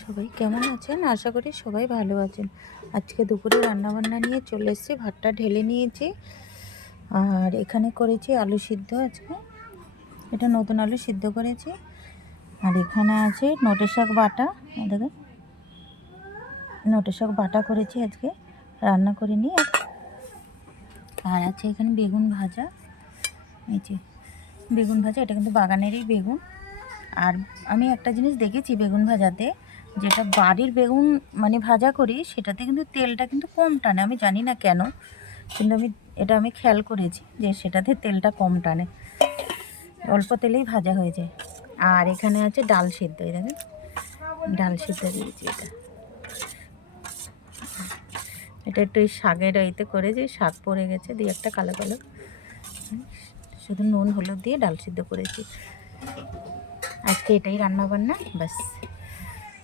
সবাই কেমন আছেন? আশা করি সবাই ভালো আছেন। আজকে দুপুরে রান্নাবান্না নিয়ে চলে এসেছি। ভাতটা ঢেলে নিয়েছি। আর এখানে করেছি আলু সিদ্ধ আজকে। এটা নতুন আলু সিদ্ধ করেছি। আর এখানে আছে নোটে শাক বাটা। দেখেন, নোটে শাক বাটা করেছি আজকে, রান্না করিনি। আর আছে এখানে বেগুন ভাজা। এই যে বেগুন ভাজা, এটা কিন্তু বাগানেরই বেগুন। আর আমি একটা জিনিস দেখেছি বেগুন ভাজাতে, যেটা বাড়ির বেগুন মানে ভাজা করি সেটাতে কিন্তু তেলটা কিন্তু কম টানে। আমি জানি না কেন, কিন্তু আমি খেয়াল করেছি যে সেটাতে তেলটা কম টানে, অল্প তেলেই ভাজা হয়ে যায়। আর এখানে আছে ডাল সিদ্ধ। এই দেখেন, ডাল সিদ্ধ দিয়েছি। এটা একটু শাকের এতে করেছি, শাক পড়ে গেছে দিয়ে একটা কালো কালো, শুধু নুন হলুদ দিয়ে ডাল সিদ্ধ করেছি। আজকে এটাই রান্না বান্না, ব্যাস।